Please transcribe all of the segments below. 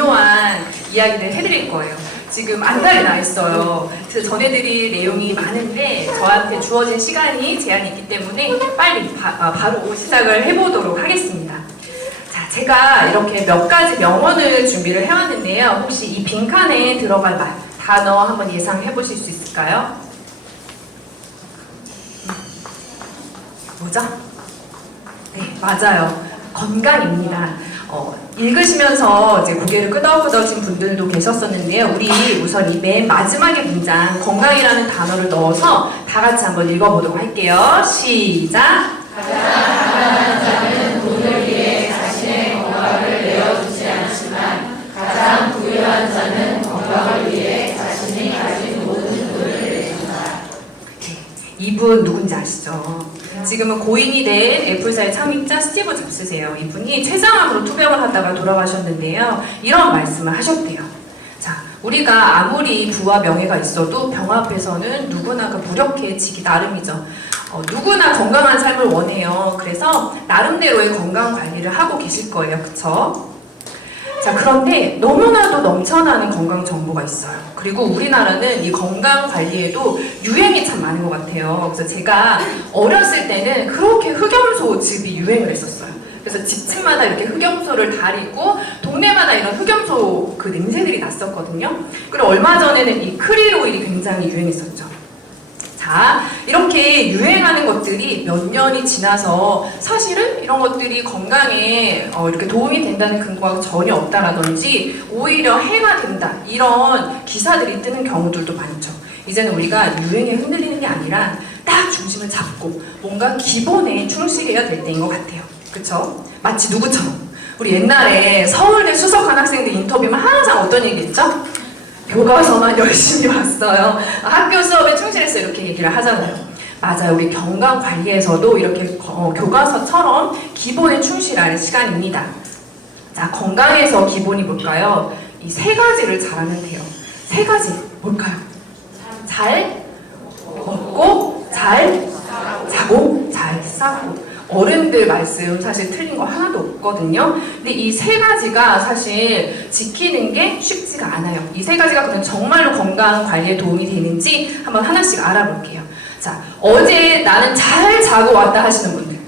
중요한 이야기를 해드릴 거예요. 지금 안달이 나 있어요. 그래서 전해드릴 내용이 많은데 저한테 주어진 시간이 제한이 있기 때문에 빨리 바로 시작을 해보도록 하겠습니다. 자, 제가 이렇게 몇 가지 명언을 준비를 해왔는데요. 혹시 이 빈칸에 들어갈 단어 한번 예상해 보실 수 있을까요? 뭐죠? 네, 맞아요. 건강입니다. 읽으시면서 이제 고개를 끄덕끄덕하신 분들도 계셨었는데요. 우리 우선 이 맨 마지막에 문장 건강이라는 단어를 넣어서 다 같이 한번 읽어보도록 할게요. 시작! 가장 가난한 자는 돈을 위해 자신의 건강을 내어주지 않지만 가장 부유한 자는 건강을 위해 자신이 가진 모든 돈을 내준다. 이분 누군지 아시죠? 지금은 고인이 된 애플사의 창립자 스티브 잡스세요. 이분이 췌장암으로 투병을 하다가 돌아가셨는데요. 이런 말씀을 하셨대요. 자, 우리가 아무리 부와 명예가 있어도 병 앞에서는 누구나 무력해지기 나름이죠. 누구나 건강한 삶을 원해요. 그래서 나름대로의 건강 관리를 하고 계실 거예요. 그쵸? 자, 그런데 너무나도 넘쳐나는 건강 정보가 있어요. 그리고 우리나라는 이 건강 관리에도 유행이 참 많은 것 같아요. 그래서 제가 어렸을 때는 그렇게 흑염소즙이 유행을 했었어요. 그래서 집집마다 이렇게 흑염소를 다리고 동네마다 이런 흑염소 그 냄새들이 났었거든요. 그리고 얼마 전에는 이 크릴 오일이 굉장히 유행했었죠. 자, 이렇게 유행하는 것들이 몇 년이 지나서 사실은 이런 것들이 건강에 이렇게 도움이 된다는 근거가 전혀 없다라든지 오히려 해가 된다 이런 기사들이 뜨는 경우들도 많죠. 이제는 우리가 유행에 흔들리는 게 아니라 딱 중심을 잡고 뭔가 기본에 충실해야 될 때인 것 같아요. 그쵸? 마치 누구처럼 우리 옛날에 서울대 수석한 학생들 인터뷰면 항상 어떤 얘기 했죠? 교과서만 열심히 봤어요. 학교 수업에 충실했어요. 이렇게 얘기를 하잖아요. 맞아요. 우리 건강 관리에서도 이렇게 교과서처럼 기본에 충실할 시간입니다. 자, 건강에서 기본이 뭘까요? 이 세 가지를 잘하면 돼요. 세 가지 뭘까요? 잘 먹고, 잘 자고, 잘 싸고. 어른들 말씀 사실 틀린 거 하나도 없거든요. 근데 이 세 가지가 사실 지키는 게 쉽지가 않아요. 이 세 가지가 그럼 정말로 건강 관리에 도움이 되는지 한번 하나씩 알아볼게요. 자, 어제 나는 잘 자고 왔다 하시는 분들.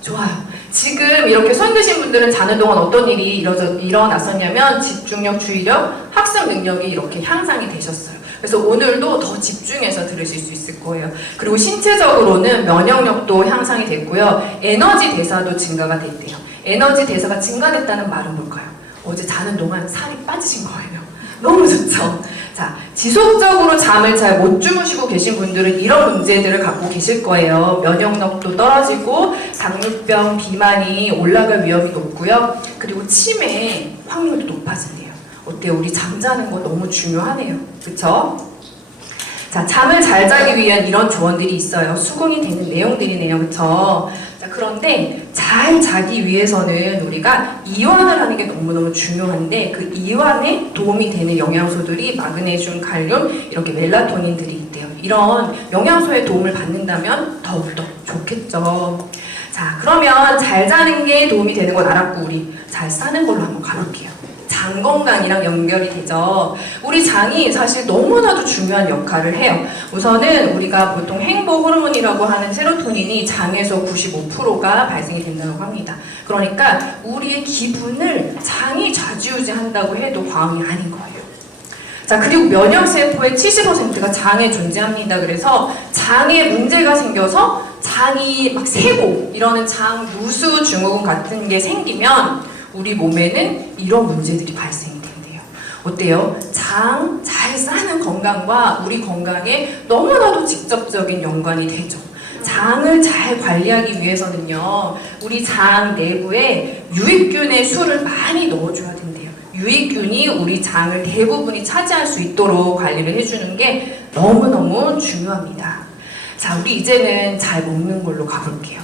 좋아요. 지금 이렇게 손 드신 분들은 자는 동안 어떤 일이 일어났었냐면 집중력, 주의력, 학습 능력이 이렇게 향상이 되셨어요. 그래서 오늘도 더 집중해서 들으실 수 있을 거예요. 그리고 신체적으로는 면역력도 향상이 됐고요. 에너지 대사도 증가가 됐대요. 에너지 대사가 증가됐다는 말은 뭘까요? 어제 자는 동안 살이 빠지신 거예요. 너무 좋죠? 자, 지속적으로 잠을 잘 못 주무시고 계신 분들은 이런 문제들을 갖고 계실 거예요. 면역력도 떨어지고 당뇨병, 비만이 올라갈 위험이 높고요. 그리고 치매 확률도 높아진대요. 어때요? 우리 잠자는 거 너무 중요하네요. 그쵸? 자, 잠을 잘 자기 위한 이런 조언들이 있어요. 수긍이 되는 내용들이네요. 그쵸? 자, 그런데 잘 자기 위해서는 우리가 이완을 하는 게 너무너무 중요한데 그 이완에 도움이 되는 영양소들이 마그네슘, 칼륨, 이렇게 멜라토닌들이 있대요. 이런 영양소의 도움을 받는다면 더욱더 좋겠죠. 자, 그러면 잘 자는 게 도움이 되는 건 알았고 우리 잘 싸는 걸로 한번 가볼게요. 장 건강이랑 연결이 되죠. 우리 장이 사실 너무나도 중요한 역할을 해요. 우선은 우리가 보통 행복 호르몬이라고 하는 세로토닌이 장에서 95%가 발생이 된다고 합니다. 그러니까 우리의 기분을 장이 좌지우지한다고 해도 과언이 아닌 거예요. 자, 그리고 면역세포의 70%가 장에 존재합니다. 그래서 장에 문제가 생겨서 장이 막 새고 이러는 장 누수 증후군 같은 게 생기면 우리 몸에는 이런 문제들이 발생이 된대요. 어때요? 장 잘 싸는 건강과 우리 건강에 너무나도 직접적인 연관이 되죠. 장을 잘 관리하기 위해서는요, 우리 장 내부에 유익균의 수를 많이 넣어줘야 된대요. 유익균이 우리 장을 대부분이 차지할 수 있도록 관리를 해주는 게 너무너무 중요합니다. 자, 우리 이제는 잘 먹는 걸로 가볼게요.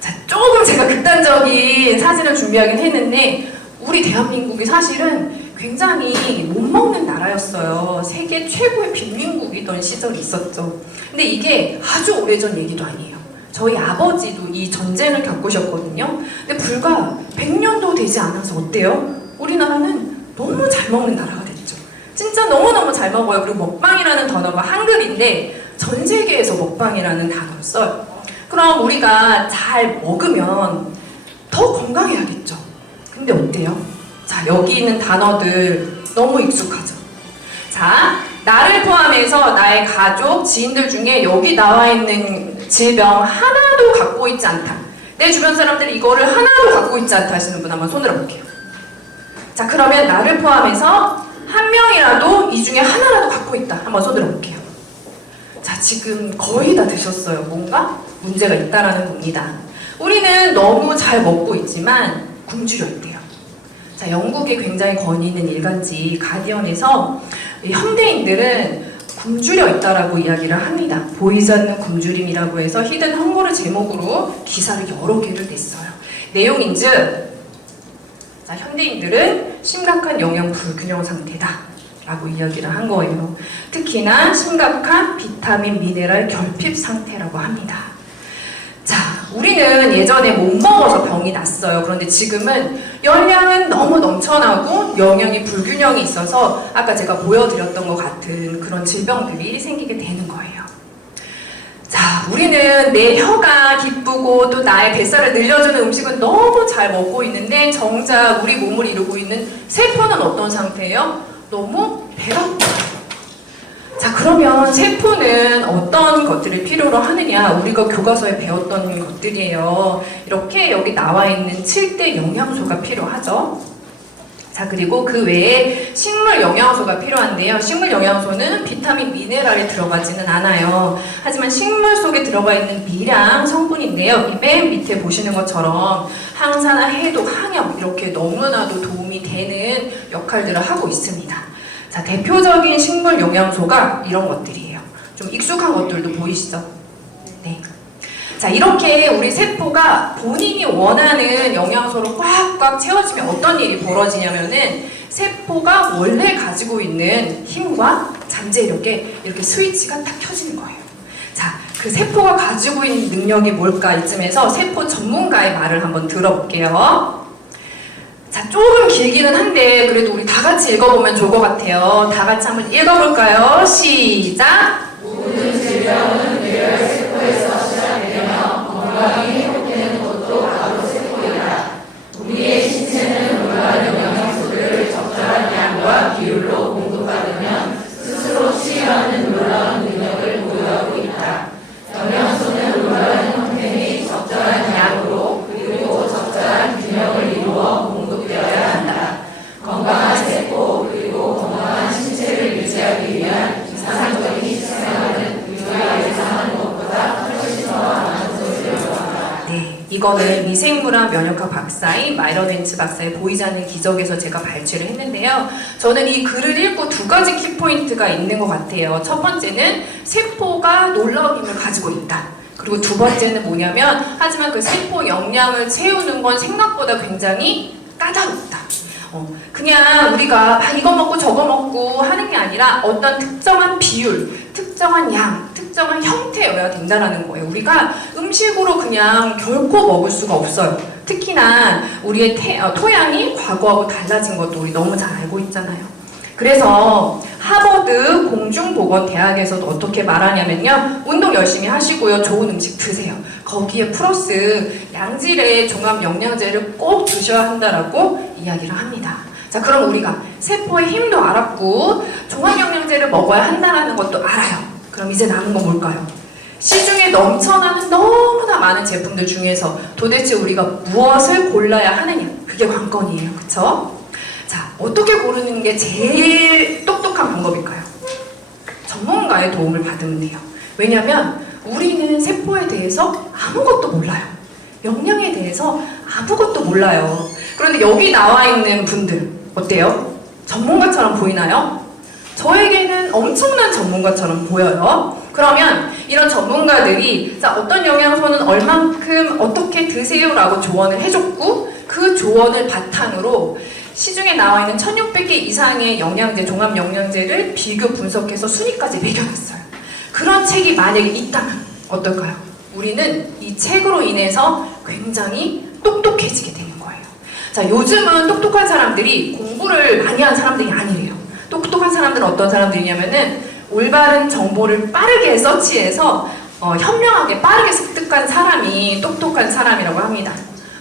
자, 조금 제가 극단적인 사진을 준비하긴 했는데 우리 대한민국이 사실은 굉장히 못 먹는 나라였어요. 세계 최고의 빈민국이던 시절이 있었죠. 근데 이게 아주 오래전 얘기도 아니에요. 저희 아버지도 이 전쟁을 겪으셨거든요. 근데 불과 100년도 되지 않아서 어때요? 우리나라는 너무 잘 먹는 나라가 됐죠. 진짜 너무너무 잘 먹어요. 그리고 먹방이라는 단어가 한글인데 전 세계에서 먹방이라는 단어를 써요. 그럼 우리가 잘 먹으면 더 건강해야겠죠. 근데 어때요? 자, 여기 있는 단어들 너무 익숙하죠. 자, 나를 포함해서 나의 가족, 지인들 중에 여기 나와 있는 질병 하나도 갖고 있지 않다. 내 주변 사람들이 이거를 하나도 갖고 있지 않다 하시는 분 한번 손 들어볼게요. 자, 그러면 나를 포함해서 한 명이라도 이 중에 하나라도 갖고 있다. 한번 손 들어볼게요. 자, 지금 거의 다 드셨어요. 뭔가 문제가 있다라는 겁니다. 우리는 너무 잘 먹고 있지만 굶주려 있대요. 자, 영국의 굉장히 권위 있는 일간지 가디언에서 현대인들은 굶주려 있다라고 이야기를 합니다. 보이지 않는 굶주림이라고 해서 히든 헝거를 제목으로 기사를 여러 개를 냈어요. 내용인즉, 자, 현대인들은 심각한 영양 불균형 상태다 라고 이야기를 한 거예요. 특히나 심각한 비타민, 미네랄 결핍 상태라고 합니다. 자, 우리는 예전에 못 먹어서 병이 났어요. 그런데 지금은 열량은 너무 넘쳐나고 영양이 불균형이 있어서 아까 제가 보여드렸던 것 같은 그런 질병들이 생기게 되는 거예요. 자, 우리는 내 혀가 기쁘고 또 나의 뱃살을 늘려주는 음식은 너무 잘 먹고 있는데 정작 우리 몸을 이루고 있는 세포는 어떤 상태예요? 너무 배가 고파요. 자, 그러면 세포는 어떤 것들을 필요로 하느냐? 우리가 교과서에 배웠던 것들이에요. 이렇게 여기 나와 있는 7대 영양소가 필요하죠. 자, 그리고 그 외에 식물 영양소가 필요한데요. 식물 영양소는 비타민, 미네랄이 들어가지는 않아요. 하지만 식물 속에 들어가 있는 미량 성분인데요. 이 맨 밑에 보시는 것처럼 항산화, 해독, 항염 이렇게 너무나도 도움이 되는 역할들을 하고 있습니다. 자, 대표적인 식물 영양소가 이런 것들이에요. 좀 익숙한 것들도 보이시죠? 네. 자, 이렇게 우리 세포가 본인이 원하는 영양소로 꽉꽉 채워지면 어떤 일이 벌어지냐면은 세포가 원래 가지고 있는 힘과 잠재력에 이렇게 스위치가 딱 켜지는 거예요. 자, 그 세포가 가지고 있는 능력이 뭘까? 이쯤에서 세포 전문가의 말을 한번 들어볼게요. 자, 조금 길기는 한데 그래도 우리 다 같이 읽어보면 좋을 것 같아요. 다 같이 한번 읽어볼까요? 시작! 모든 질병은 뇌열 세포에서 시작되며 건강이 회복되는 것도 바로 세포이다. 우리의 신체는 올바른 영양소를 적절한 양과 비율로 공급받으면 스스로 치유하는 놀라운 능력을 보유하고 있다. 영양소는 올바른 형태 및 적절한 양으로 그리고 적절한 균형을 이루어 공급되어야 한다. 건강한 세포 그리고 건강한 신체를 유지하기 위한 이상적인 식생활은 우리가 예상하는 것보다 훨씬 더 많은 것을 요구한다. 네, 이거는 미생물학 면역학 박사인 마이런 웬츠 박사의 보이지 않는 기적에서 제가 발췌를 했는데요. 저는 이 글을 읽고 두 가지 키포인트가 있는 것 같아요. 첫 번째는 세포가 놀라운 힘을 가지고 있다. 그리고 두 번째는 뭐냐면 하지만 그 세포 영양을 채우는 건 생각보다 굉장히 까다롭다. 그냥 우리가 막 이거 먹고 저거 먹고 하는 게 아니라 어떤 특정한 비율, 특정한 양, 특정한 형태여야 된다는 거예요. 우리가 음식으로 그냥 결코 먹을 수가 없어요. 특히나 우리의 토양이 과거하고 달라진 것도 우리 너무 잘 알고 있잖아요. 그래서 하버드 공중보건대학에서도 어떻게 말하냐면요. 운동 열심히 하시고요. 좋은 음식 드세요. 거기에 플러스 양질의 종합 영양제를 꼭 드셔야 한다라고 이야기를 합니다. 자, 그럼 우리가 세포의 힘도 알았고 종합 영양제를 먹어야 한다는 것도 알아요. 그럼 이제 남은 건 뭘까요? 시중에 넘쳐나는 너무나 많은 제품들 중에서 도대체 우리가 무엇을 골라야 하느냐? 그게 관건이에요. 그쵸? 자, 어떻게 고르는 게 제일 똑똑한 방법일까요? 전문가의 도움을 받으면 돼요. 왜냐면 우리는 세포에 대해서 아무것도 몰라요. 영양에 대해서 아무것도 몰라요. 그런데 여기 나와 있는 분들 어때요? 전문가처럼 보이나요? 저에게는 엄청난 전문가처럼 보여요. 그러면 이런 전문가들이 자, 어떤 영양소는 얼만큼 어떻게 드세요라고 조언을 해줬고 그 조언을 바탕으로 시중에 나와 있는 1600개 이상의 영양제, 종합 영양제를 비교 분석해서 순위까지 매겨놨어요. 그런 책이 만약에 있다면 어떨까요? 우리는 이 책으로 인해서 굉장히 똑똑해지게 되는 거예요. 자, 요즘은 똑똑한 사람들이 공부를 많이 한 사람들이 아니래요. 똑똑한 사람들은 어떤 사람들이냐면은 올바른 정보를 빠르게 서치해서 현명하게 빠르게 습득한 사람이 똑똑한 사람이라고 합니다.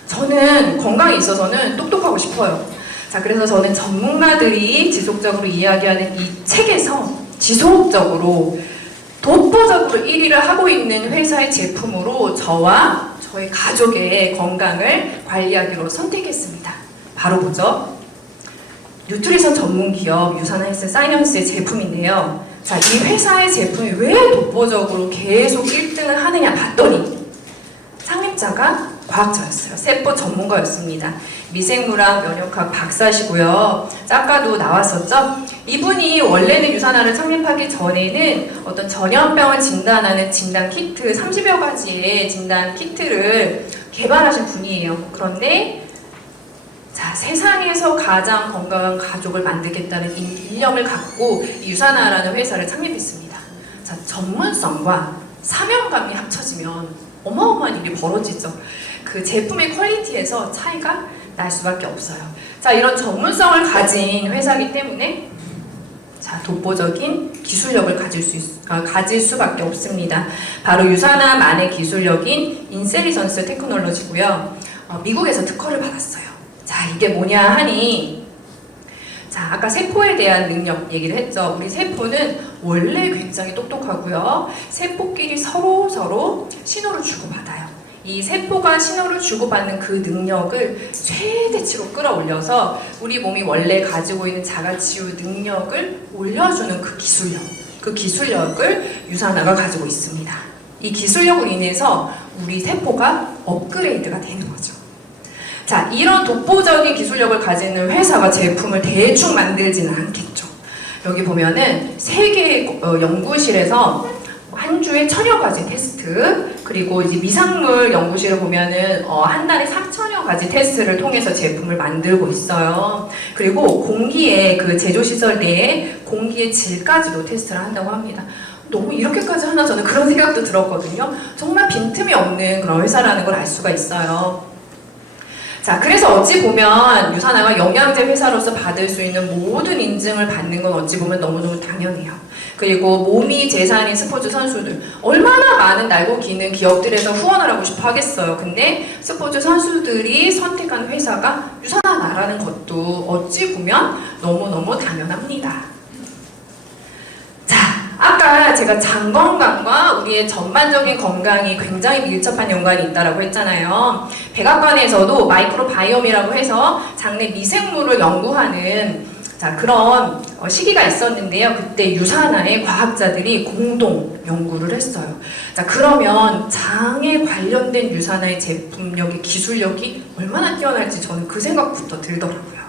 저는 건강에 있어서는 똑똑하고 싶어요. 자, 그래서 저는 전문가들이 지속적으로 이야기하는 이 책에서 지속적으로 독보적으로 1위를 하고 있는 회사의 제품으로 저와 저희 가족의 건강을 관리하기로 선택했습니다. 바로 뭐죠? 뉴트리션 전문기업 유산나 헬스 사이언스의 제품인데요. 자, 이 회사의 제품이 왜 독보적으로 계속 1등을 하느냐 봤더니 창립자가 과학자였어요. 세포 전문가였습니다. 미생물학 면역학 박사시고요. 아까도 나왔었죠? 이분이 원래는 유산나를 창립하기 전에는 어떤 전염병을 진단하는 진단 키트, 30여 가지의 진단 키트를 개발하신 분이에요. 그런데 자, 세상에서 가장 건강한 가족을 만들겠다는 일념을 갖고 유산나라는 회사를 창립했습니다. 자, 전문성과 사명감이 합쳐지면 어마어마한 일이 벌어지죠. 그 제품의 퀄리티에서 차이가 날 수밖에 없어요. 자, 이런 전문성을 가진 회사이기 때문에 자, 독보적인 기술력을 가질 수밖에 없습니다. 바로 유산나만의 기술력인 인셀리전스 테크놀로지고요. 미국에서 특허를 받았어요. 자, 이게 뭐냐 하니, 자, 아까 세포에 대한 능력 얘기를 했죠. 우리 세포는 원래 굉장히 똑똑하고요. 세포끼리 서로 신호를 주고받아요. 이 세포가 신호를 주고받는 그 능력을 최대치로 끌어올려서 우리 몸이 원래 가지고 있는 자가치유 능력을 올려주는 그 기술력을 유산나가 가지고 있습니다. 이 기술력으로 인해서 우리 세포가 업그레이드가 되는 거죠. 자, 이런 독보적인 기술력을 가지는 회사가 제품을 대충 만들지는 않겠죠. 여기 보면은 3개의 연구실에서 한 주에 1000여 가지 테스트, 그리고 이제 미생물 연구실을 보면은 한 달에 3000여 가지 테스트를 통해서 제품을 만들고 있어요. 그리고 공기의 그 제조시설 내에 공기의 질까지도 테스트를 한다고 합니다. 너무 이렇게까지 하나 저는 그런 생각도 들었거든요. 정말 빈틈이 없는 그런 회사라는 걸 알 수가 있어요. 자, 그래서 어찌 보면 유산나가 영양제 회사로서 받을 수 있는 모든 인증을 받는 건 어찌 보면 너무너무 당연해요. 그리고 몸이 재산인 스포츠 선수들, 얼마나 많은 날고 기는 기업들에서 후원을 하고 싶어 하겠어요. 근데 스포츠 선수들이 선택한 회사가 유산나라는 것도 어찌 보면 너무너무 당연합니다. 자, 아까 제가 장 건강과 우리의 전반적인 건강이 굉장히 밀접한 연관이 있다고 했잖아요. 백악관에서도 마이크로바이옴이라고 해서 장내 미생물을 연구하는 그런 시기가 있었는데요. 그때 유산나의 과학자들이 공동 연구를 했어요. 자, 그러면 장에 관련된 유산나의 제품력이, 기술력이 얼마나 뛰어날지 저는 그 생각부터 들더라고요.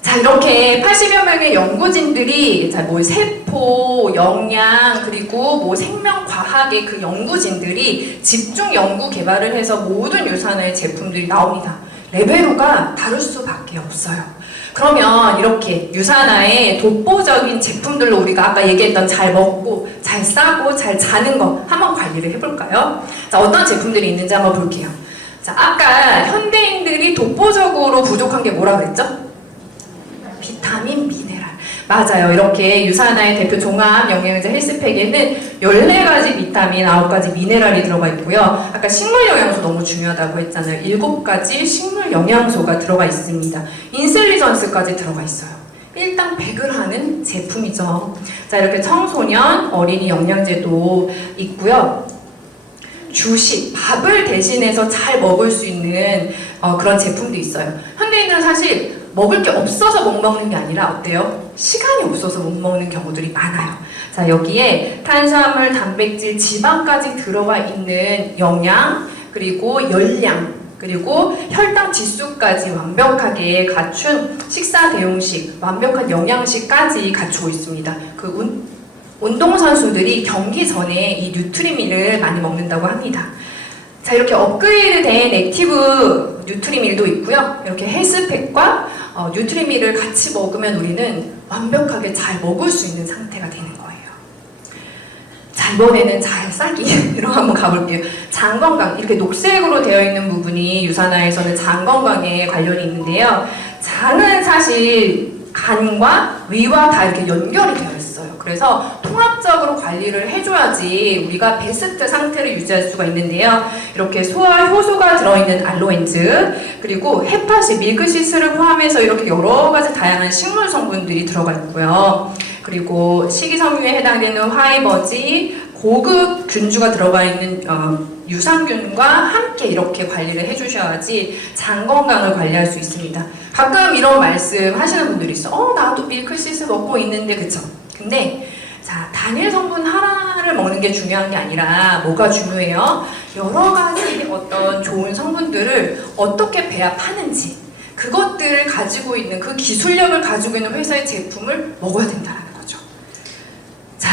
자, 이렇게 80여 명의 연구진들이 세포, 영양, 그리고 생명과학의 그 연구진들이 집중 연구 개발을 해서 모든 유산나의 제품들이 나옵니다. 레벨로가 다를 수밖에 없어요. 그러면 이렇게 유산나의 독보적인 제품들로 우리가 아까 얘기했던 잘 먹고, 잘 싸고, 잘 자는 거 한번 관리를 해볼까요? 자, 어떤 제품들이 있는지 한번 볼게요. 자, 아까 현대인들이 독보적으로 부족한 게 뭐라 그랬죠? 비타민, 미네랄. 맞아요. 이렇게 유산나의 대표 종합 영양제 헬스팩에는 14가지 비타민, 9가지 미네랄이 들어가 있고요. 아까 식물 영양소 너무 중요하다고 했잖아요. 7가지 식물 영양소가 들어가 있습니다. 인셀리전스까지 들어가 있어요. 일당 100을 하는 제품이죠. 자, 이렇게 청소년, 어린이 영양제도 있고요. 주식, 밥을 대신해서 잘 먹을 수 있는 그런 제품도 있어요. 현대인들은 사실 먹을 게 없어서 못 먹는 게 아니라 어때요? 시간이 없어서 못 먹는 경우들이 많아요. 자, 여기에 탄수화물, 단백질, 지방까지 들어가 있는 영양, 그리고 열량, 그리고 혈당 지수까지 완벽하게 갖춘 식사 대용식, 완벽한 영양식까지 갖추고 있습니다. 그 운동선수들이 경기 전에 이 뉴트리밀을 많이 먹는다고 합니다. 자, 이렇게 업그레이드된 액티브 뉴트리밀도 있고요. 이렇게 헬스팩과 뉴트리밀을 같이 먹으면 우리는 완벽하게 잘 먹을 수 있는 상태가 되는 거예요. 자, 자, 이번에는 잘 싸기로 한번 가볼게요. 장 건강, 이렇게 녹색으로 되어 있는 부분이 유산화에서는 장 건강에 관련이 있는데요. 장은 사실 간과 위와 다 이렇게 연결이 되어 있어요. 그래서 통합적으로 관리를 해줘야지 우리가 베스트 상태를 유지할 수가 있는데요. 이렇게 소화 효소가 들어있는 알로엔즈, 그리고 헤파시, 밀크시스를 포함해서 이렇게 여러 가지 다양한 식물 성분들이 들어가 있고요. 그리고 식이섬유에 해당되는 화이버지, 고급 균주가 들어가 있는 유산균과 함께 이렇게 관리를 해주셔야지 장 건강을 관리할 수 있습니다. 가끔 이런 말씀 하시는 분들이 있어. 나도 밀크시스 먹고 있는데, 그쵸? 근데 자, 단일 성분 하나를 먹는 게 중요한 게 아니라 뭐가 중요해요? 여러 가지 어떤 좋은 성분들을 어떻게 배합하는지, 그것들을 가지고 있는, 그 기술력을 가지고 있는 회사의 제품을 먹어야 된다는 거죠. 자,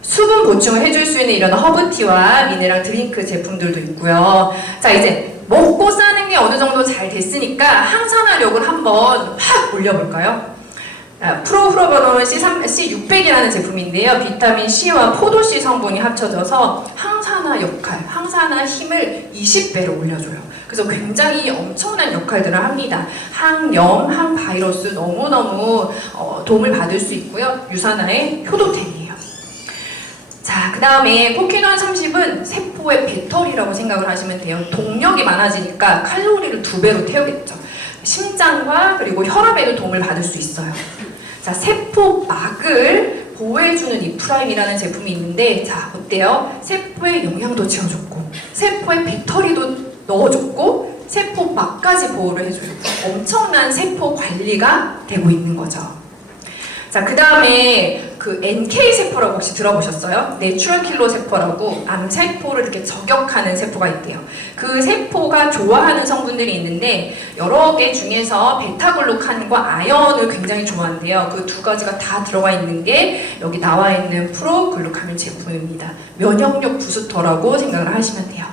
수분 보충을 해줄 수 있는 이런 허브티와 미네랄 드링크 제품들도 있고요. 자, 이제 먹고 싸는 게 어느 정도 잘 됐으니까 항산화력을 한번 확 올려볼까요? 프로프로버논 C600이라는 제품인데요. 비타민 C와 포도 C 성분이 합쳐져서 항산화 역할, 항산화 힘을 20배로 올려줘요. 그래서 굉장히 엄청난 역할들을 합니다. 항염, 항바이러스 너무너무 도움을 받을 수 있고요. 유산화의 효도템이에요. 자, 그 다음에 코키논 30은 세포의 배터리라고 생각을 하시면 돼요. 동력이 많아지니까 칼로리를 2배로 태우겠죠. 심장과 그리고 혈압에도 도움을 받을 수 있어요. 자, 세포막을 보호해주는 이프라임이라는 제품이 있는데, 자, 어때요? 세포에 영양도 채워줬고, 세포에 배터리도 넣어줬고, 세포막까지 보호를 해줘요. 엄청난 세포 관리가 되고 있는 거죠. 자, 그 다음에 그 NK 세포라고 혹시 들어보셨어요? 내추럴 킬러 세포라고 암세포를 이렇게 저격하는 세포가 있대요. 그 세포가 좋아하는 성분들이 있는데 여러 개 중에서 베타글루칸과 아연을 굉장히 좋아한대요. 그 두 가지가 다 들어가 있는 게 여기 나와 있는 프로글루카민 제품입니다. 면역력 부스터라고 생각을 하시면 돼요.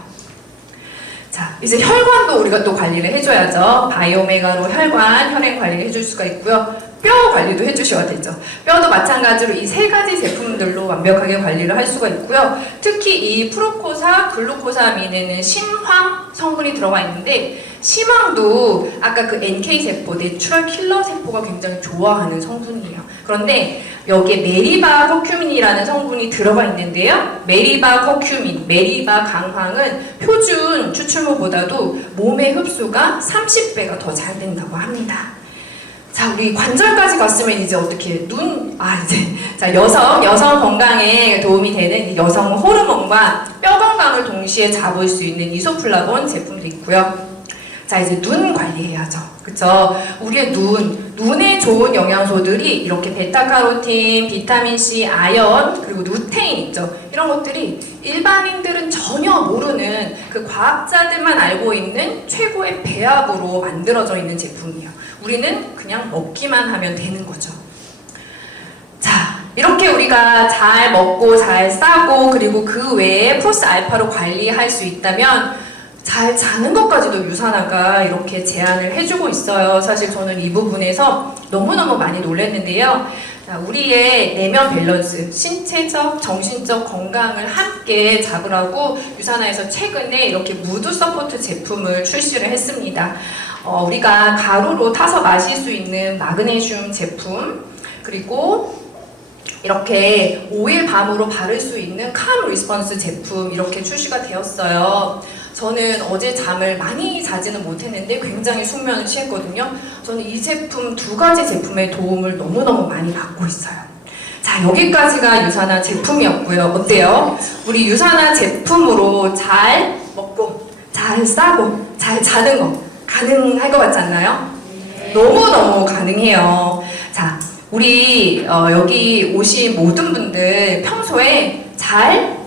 자, 이제 혈관도 우리가 또 관리를 해줘야죠. 바이오메가로 혈관, 혈행 관리를 해줄 수가 있고요. 뼈 관리도 해주셔야 되죠. 뼈도 마찬가지로 이 세 가지 제품들로 완벽하게 관리를 할 수가 있고요. 특히 이 프로코사, 글루코사민에는 심황 성분이 들어가 있는데, 심황도 아까 그 NK세포, 내추럴 킬러 세포가 굉장히 좋아하는 성분이에요. 그런데 여기에 메리바 커큐민이라는 성분이 들어가 있는데요. 메리바 커큐민, 메리바 강황은 표준 추출물보다도 몸의 흡수가 30배가 더 잘 된다고 합니다. 자, 우리 관절까지 갔으면 이제 어떻게 자, 여성 건강에 도움이 되는 여성 호르몬과 뼈 건강을 동시에 잡을 수 있는 이소플라본 제품도 있고요. 자, 이제 눈 관리해야죠. 그쵸? 우리의 눈에 좋은 영양소들이 이렇게 베타카로틴, 비타민C, 아연, 그리고 루테인 있죠. 이런 것들이 일반인들은 전혀 모르는 그 과학자들만 알고 있는 최고의 배합으로 만들어져 있는 제품이에요. 우리는 그냥 먹기만 하면 되는 거죠. 자, 이렇게 우리가 잘 먹고 잘 싸고 그리고 그 외에 플러스 알파로 관리할 수 있다면 잘 자는 것까지도 유산화가 이렇게 제안을 해주고 있어요. 사실 저는 이 부분에서 너무너무 많이 놀랐는데요. 자, 우리의 내면 밸런스, 신체적, 정신적 건강을 함께 잡으라고 유산화에서 최근에 이렇게 무드 서포트 제품을 출시를 했습니다. 우리가 가루로 타서 마실 수 있는 마그네슘 제품, 그리고 이렇게 오일 밤으로 바를 수 있는 캄 리스폰스 제품 이렇게 출시가 되었어요. 저는 어제 잠을 많이 자지는 못했는데 굉장히 숙면을 취했거든요. 저는 이 제품 두 가지 제품의 도움을 너무너무 많이 받고 있어요. 자, 여기까지가 유산화 제품이었고요. 어때요? 우리 유산화 제품으로 잘 먹고 잘 싸고 잘 자는 거 가능할 것 같지 않나요? 너무너무 가능해요. 자, 우리 여기 오신 모든 분들 평소에 잘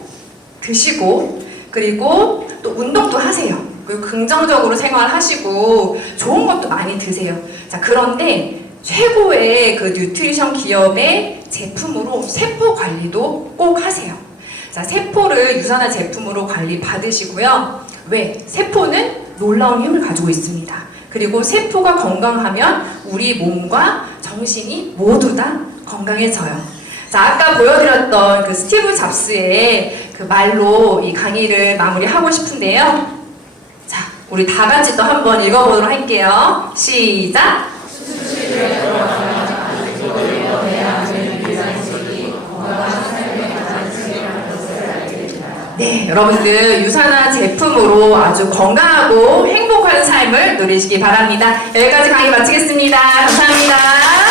드시고 그리고 또 운동도 하세요. 그리고 긍정적으로 생활하시고 좋은 것도 많이 드세요. 자, 그런데 최고의 그 뉴트리션 기업의 제품으로 세포 관리도 꼭 하세요. 자, 세포를 유산화 제품으로 관리 받으시고요. 왜? 세포는 놀라운 힘을 가지고 있습니다. 그리고 세포가 건강하면 우리 몸과 정신이 모두 다 건강해져요. 자, 아까 보여드렸던 그 스티브 잡스의 그 말로 이 강의를 마무리하고 싶은데요. 자, 우리 다 같이 또 한번 읽어보도록 할게요. 시작! 네, 여러분들 유산화 제품으로 아주 건강하고 행복한 삶을 누리시기 바랍니다. 여기까지 강의 마치겠습니다. 감사합니다.